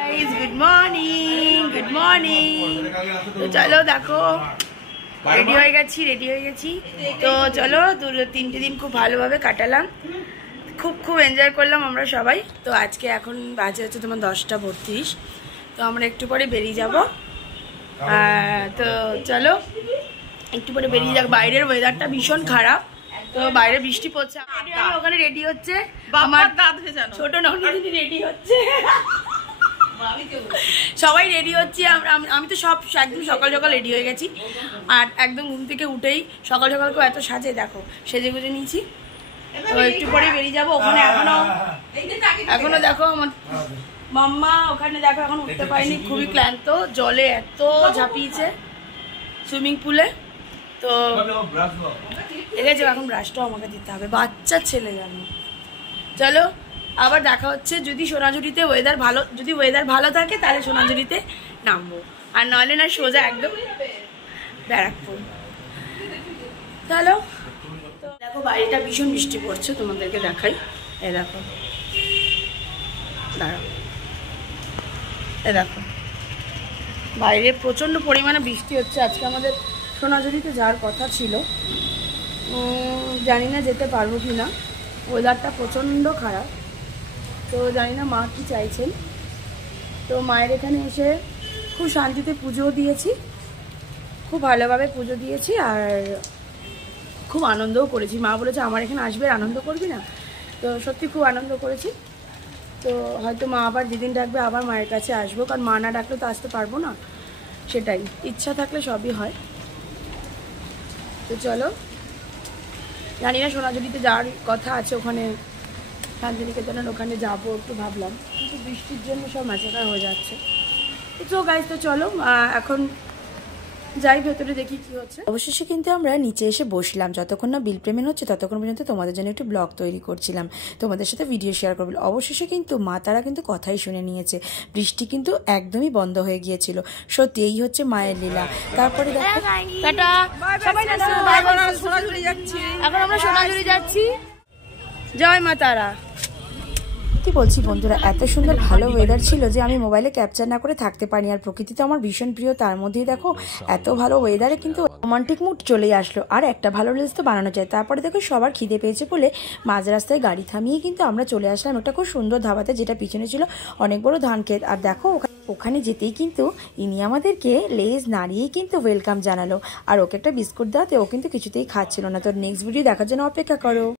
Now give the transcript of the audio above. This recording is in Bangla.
गुड मॉर्निंग तो चलो देखो रेडी हो गेছি तो चलो 3টে दिन खूब ভালোভাবে কাটালাম खूब एंजॉय করলাম আমরা সবাই তো আজকে এখন বাজে হচ্ছে তোমার 10:32 তো আমরা একটু পরে বেরিয়ে যাব তো চলো একটু পরে বেরিয়ে যাক বাইরের ওয়েদারটা ভীষণ খারাপ তো বাইরে বৃষ্টি পড়ছে ওখানে রেডি হচ্ছে আমার ছোট ননদিনী রেডি হচ্ছে সবাই রেডি হচ্ছে আমি তো সব একদম সকাল সকাল রেডি হয়ে গেছি আর একদম ঘুম থেকে উঠেই সকাল সকাল কেউ এত সাজে দেখো সেজে গুজে নিয়েছি তো একটু পরে বেরিয়ে যাবো ওখানে এখনো দেখো আমার মাম্মা ওখানে দেখো এখন উঠতে পারিনি খুবই ক্লান্ত জলে এত ঝাঁপিয়েছে সুইমিং পুলে তো দেখেছো এখন ব্রাশটাও আমাকে দিতে হবে বাচ্চা ছেলে জানো চলো আবার দেখা হচ্ছে যদি সোনাঝুরিতে ওয়েদার ভালো থাকে তাহলে সোনাঝুরিতে নামবো আর নইলে না সোজা একদম ব্যারাকপুর চলো তো দেখো বাড়িটা ভীষণ বৃষ্টি পড়ছে তোমাদেরকে দেখাই এই দেখো দাঁড়াও এই দেখো বাইরে প্রচণ্ড পরিমাণে বৃষ্টি হচ্ছে আজকে আমাদের সোনাঝুরিতে যাওয়ার কথা ছিল জানি না যেতে পারবো কি না ওয়েদারটা প্রচণ্ড খারাপ তো জানি না মা কি চাইছেন তো মায়ের এখানে এসে খুব শান্তিতে পুজো দিয়েছি খুব ভালোভাবে পুজো দিয়েছি আর খুব আনন্দও করেছি মা বলেছে আমার এখানে আসবে আনন্দ করবি না তো সত্যি খুব আনন্দ করেছি তো হয়তো মা আবার যেদিন ডাকবে আবার মায়ের কাছে আসবো কারণ মা না ডাকলে তো আসতে পারবো না সেটাই ইচ্ছা থাকলে সবই হয় তো চলো জানি না সোনাঝুরিতে যাওয়ার কথা আছে ওখানে শান্তিনিকেতনের ওখানে যাবো একটু ভাবলাম কিন্তু বৃষ্টির জন্য সব মাঝাকার হয়ে যাচ্ছে তো গাইজ তো চলো এখন যাই ভেতরে দেখি কি হচ্ছে অবশেষে কিন্তু আমরা নিচে এসে বসলাম যতক্ষণ না বিল পেমেন্ট হচ্ছে ততক্ষণ পর্যন্ত তোমাদের জন্য একটু ব্লগ তৈরি করছিলাম তোমাদের সাথে ভিডিও শেয়ার করবো অবশেষে কিন্তু মা তারা কিন্তু কথাই শুনে নিয়েছে বৃষ্টি কিন্তু একদমই বন্ধ হয়ে গিয়েছিল সত্যি এই হচ্ছে মায়ের লীলা তারপরে এখন আমরা সোনাঝুরি যাচ্ছি জয় মা তারা কি বলছি বন্ধুরা এত সুন্দর ভালো ওয়েদার ছিল যে আমি মোবাইলে ক্যাপচার না করে থাকতে পারি আর প্রকৃতি তো আমার ভীষণ প্রিয় তার মধ্যেই দেখো এত ভালো ওয়েদারে কিন্তু রোমান্টিক মুড চলেই আসলো আর একটা ভালো রিলস তো বানানো যায় তারপরে দেখো সবার খিদে পেয়েছে বলে মাঝ রাস্তায় গাড়ি থামিয়ে কিন্তু আমরা চলে আসলাম একটা খুব সুন্দর ধাবাতে যেটা পিছনে ছিল অনেক বড় ধান ক্ষেত আর দেখো ওখানে যেতেই কিন্তু ইনি আমাদেরকে লেজ নাড়িয়েই কিন্তু ওয়েলকাম জানালো আর ওকে একটা বিস্কুট দেওয়াতে ও কিন্তু কিছুতেই খাচ্ছিল না তোর নেক্সট ভিডিও দেখার জন্য অপেক্ষা করো।